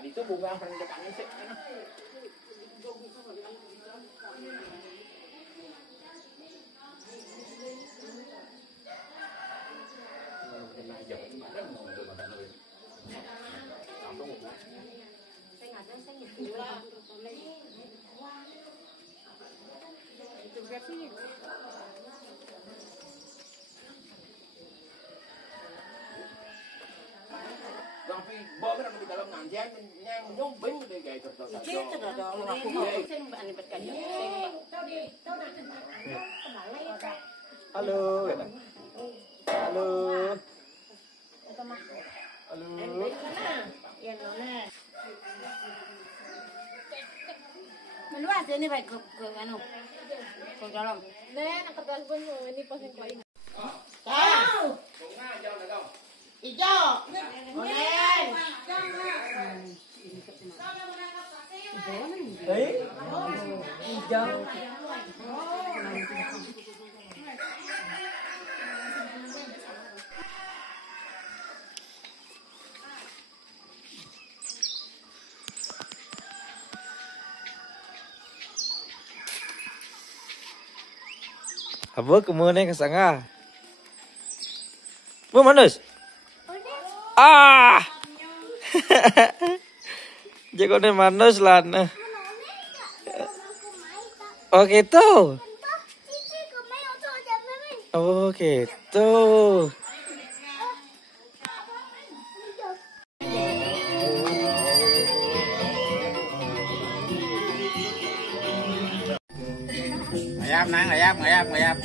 Itu bunga yang pernah dekat sih. Tapi bawa berapa di dalam nantian yang nyobain udah kayak gitu. Kita dah dong lakukan. Sing bani berkaya. Halo. Halo. Halo. Yang mana? Meluas ini baik ke anu. Ke dalam. Nen, ang kagal po nyo, hindi pa siyang kain. Tahu. Ijo. Onen. Hijau. Apa kemana ke sana? Bu manus? Ah! Jagoan manus lah. Oh gitu. Oh gitu. Ngayap nang, ngayap.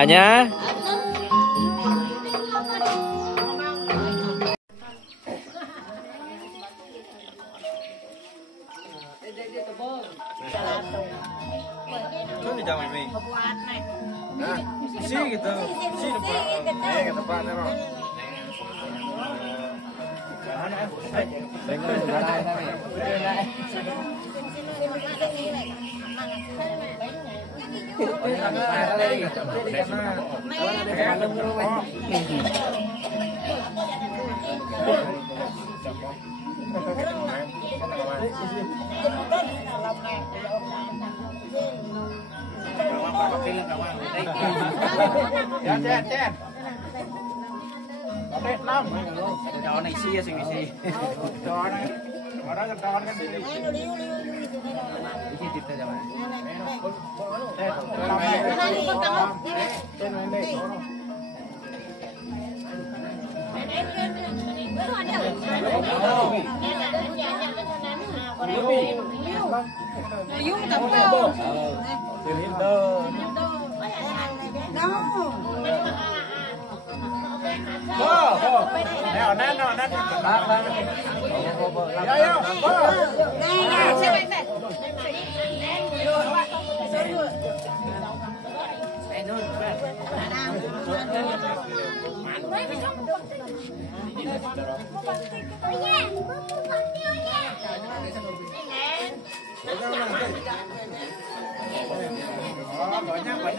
Anya. Ini jangan ini. Sih gitu. Sih depan. Ke depan ya, Bang. Cen. Oke, 6. Jangan isi ya sing isi. Orang kan sini. Iki kita jangan.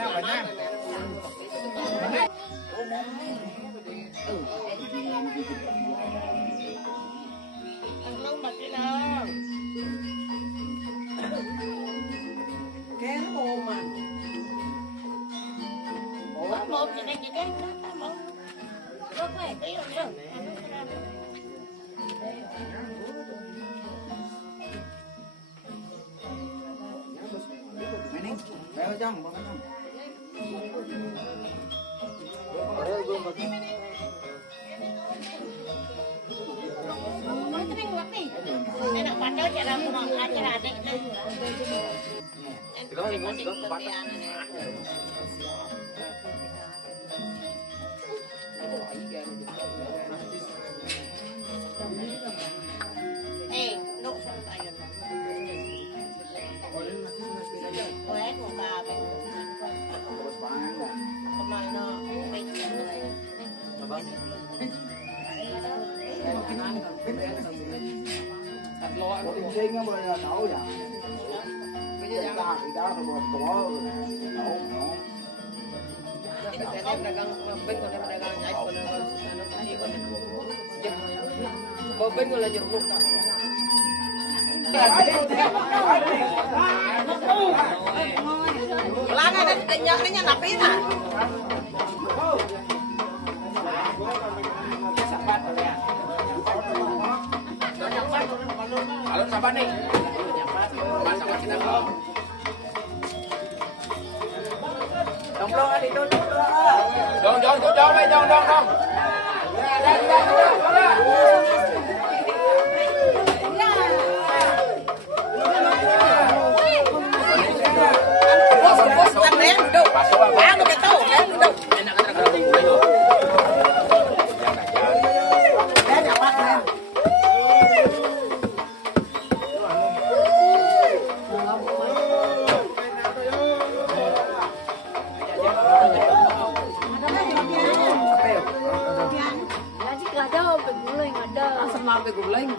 Banyak. Ini, ayo jang, bawa jang. Enak padahal cara mau acara adik kan. Lúc xong tayo na. Pwede mo ba? Kumano, may Sinh nó mới nấu vậy. Bây giờ ta thì đó là một có nấu nấu. Lana na kanya napin na. Halo sahabat nih. Sama kita belum. Domplong ada itu. Dong. Bos, kan duduk. Bang, betul, kan duduk. Enak kan kalau duduk. Sampai guling.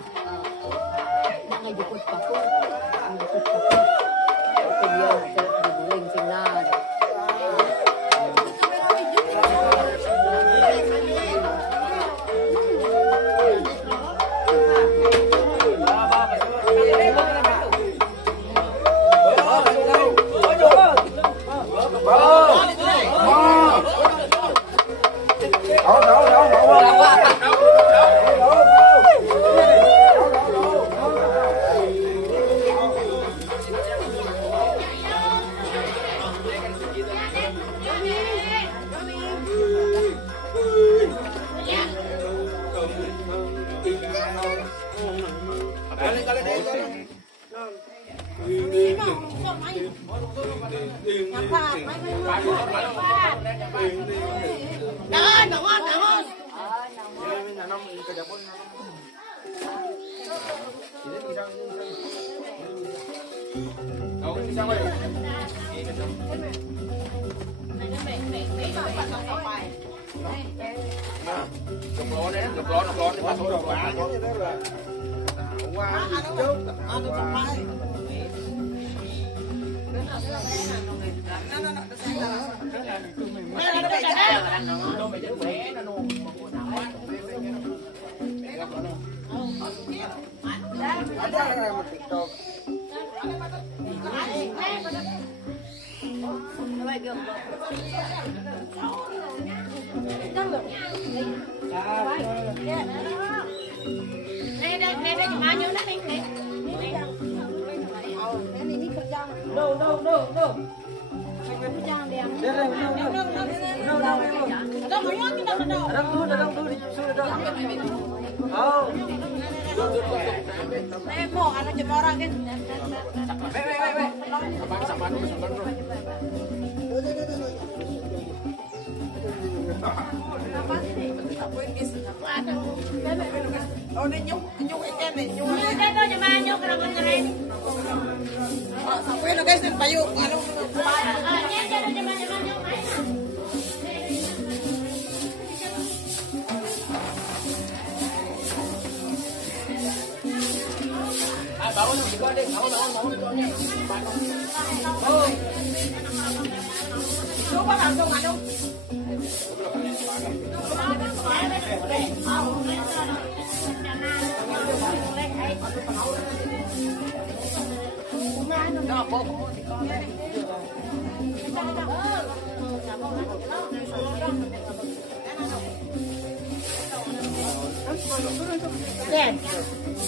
Lihat.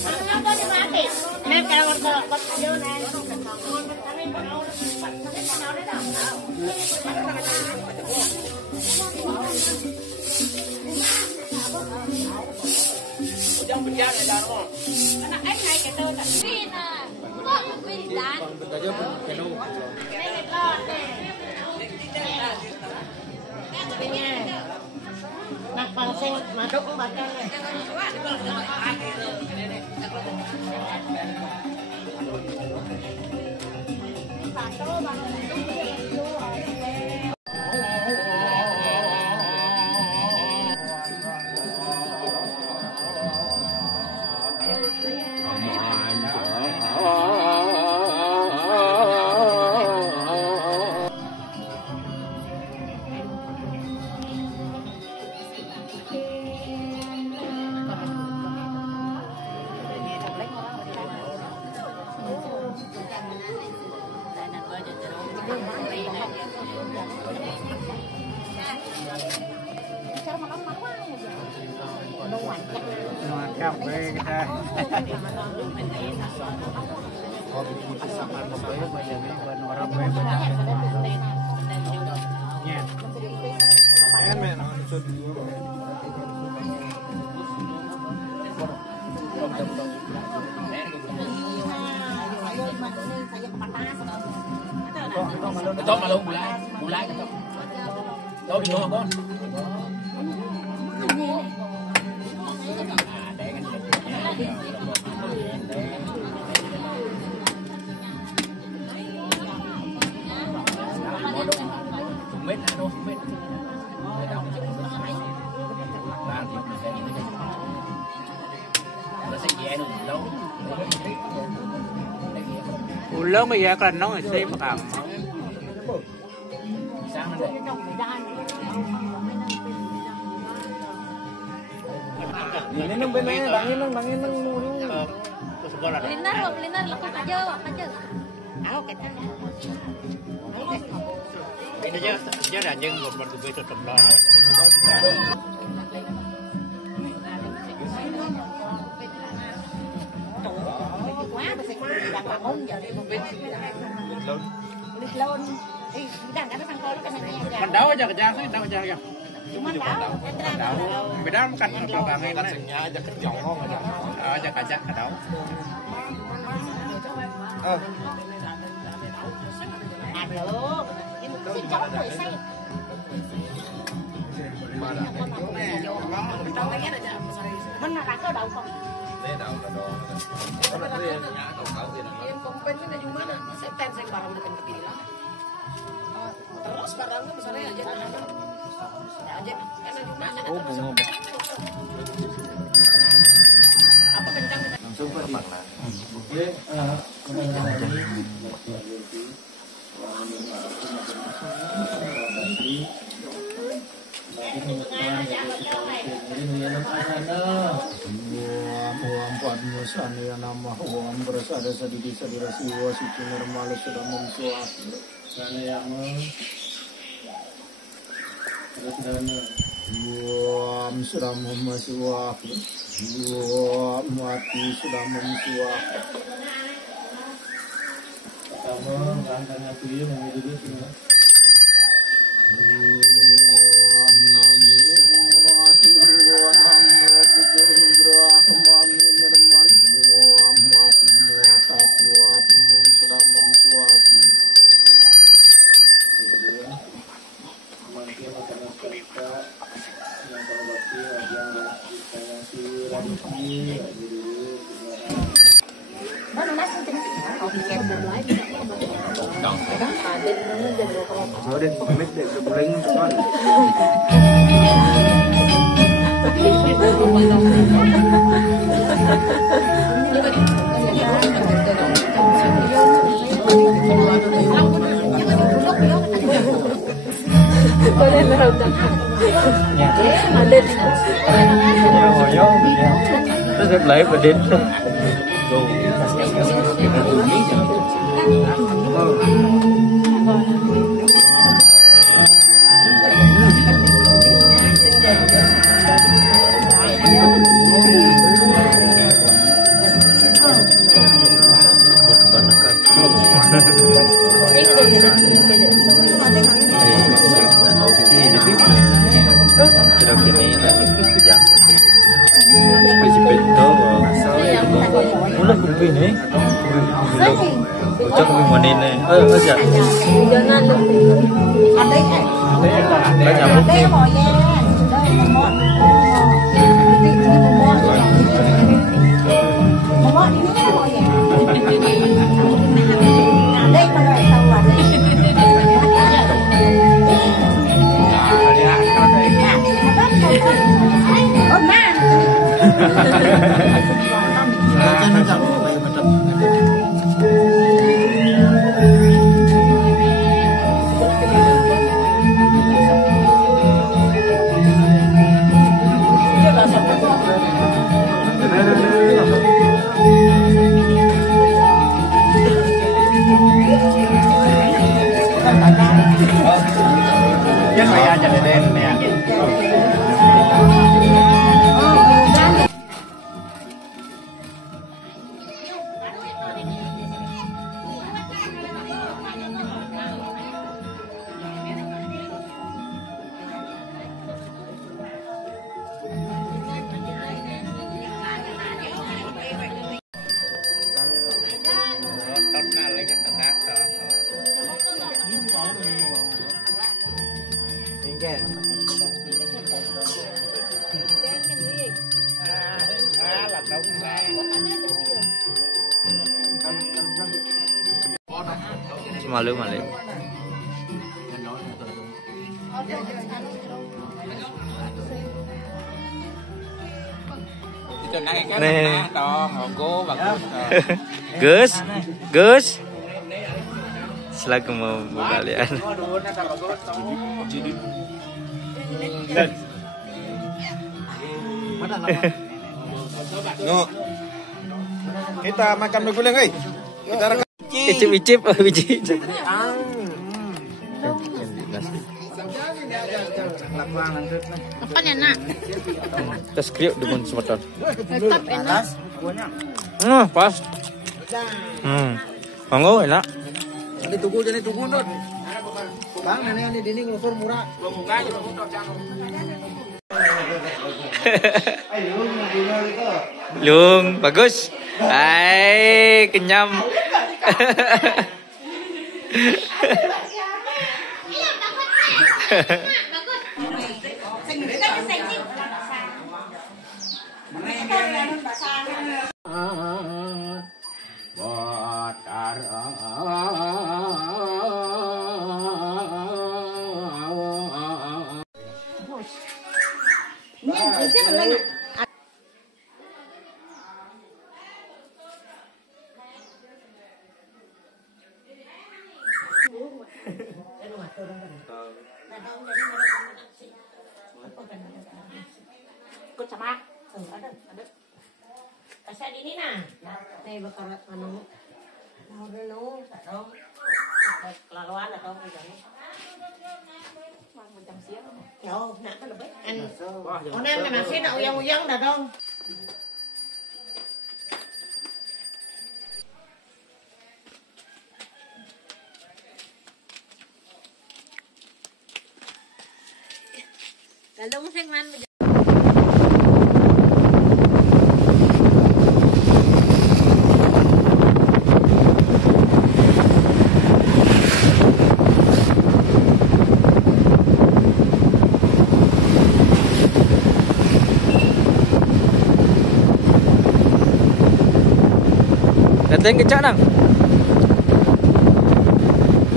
Apa dipakai? Nah, kalau waktu jauh nih. Jangan berjalan dah noh. Anak naik ke atas. Pina. Kok pindah? Bentarnya penuh. Nak palsu masuk bakal. Mantap kita. Oh, bikin sama mobil banyak buat orang banyak. Ya. Kan men maksud Ketok malu bulai ketok. Đâu đi đâu con. Mét là đâu mét. Nó sẽ dễ được đâu. ulang ya kan nong saya pakam. Sáng đây. Ini nang benar bangin nang Linar lekuk aja. Aku kata. Ini aja ada yang buat gue tetap lah. Quá thì đang làm mông giờ đi một bên. Lịch lôn. Ih, đang cái thằng con nó cái này nha. Mandau aja ke jalan, mandau aja ya. Cuma tahu, Beda bukan bangin Aja kejongong aja. aja kajak ke tahu. được. Nhưng mà xin chó rồi say. Mình là có đậu không? Đây đậu là đồ. Có là cái nhà đậu cậu thì Yang komplain kan cuma saya tenseng barang dekat ketiga. Terus barangnya misalnya aja aja karena cuma Oh, bunga. apa kencang Langsung Pak di. Oke, sudah memasuak, mati sudah memasuak. Pertama, langkahnya pilih menjadi semua. Thôi đi, biết để được lính con. Nó sẽ lấy và đến. kopi nih. Bocok kopi manin nih. Aja. Jangan lebih. Ada kan? Banyak. Ada yang mau ya. Mau ini kan mau ya. Ada yang pada tahu ada. Oh man. Kan saya aja deh ya. Malu. Itu naik kan dong, logo bagus. Gus. Selaku mau kalian. No. Kita makan mie guleng, Kita rekam. Icip biji. Apa enak? Tes kriuk dengan semeton. Tetap enak. Pas. Mangga enak. Jadi tunggu Dot. Bang, nenek ini ngusur murah. Lung, bagus. Hai, kenyam. Ikut sama. Ada. Kasih di ini nah. Nih bakal anu. Mau dulu, dong. Kelaluan atau begini. Mang jam siang. Yo, nak kan lebih. Onem nasi nak uyang-uyang dah dong. Galung sing man. Datang kecak nang.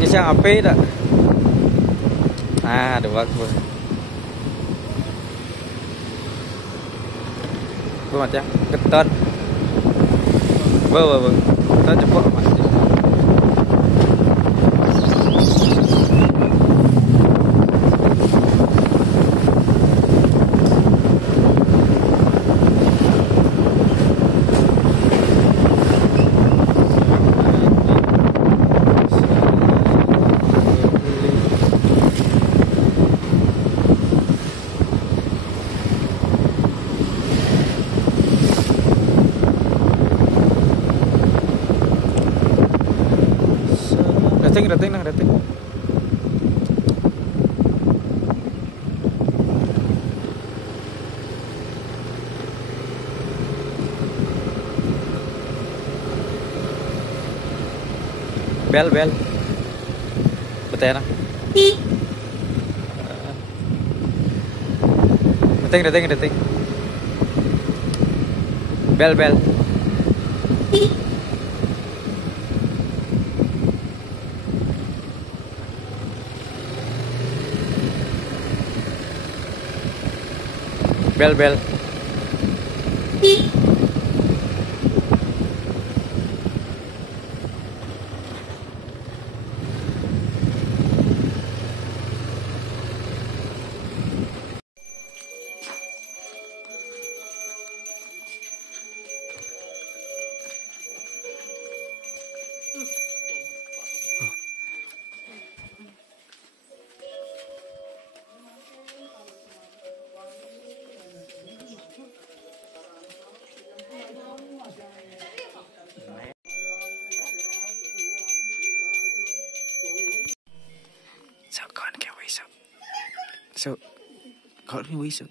Ini siang apa tak? Ada bagus. Macam keton. Bawa. Kita cepat mas. Rating. Bel bel. Betul. Deting. Bel bel. Bel bel. So con cái quý sợ. So con cái quý sợ.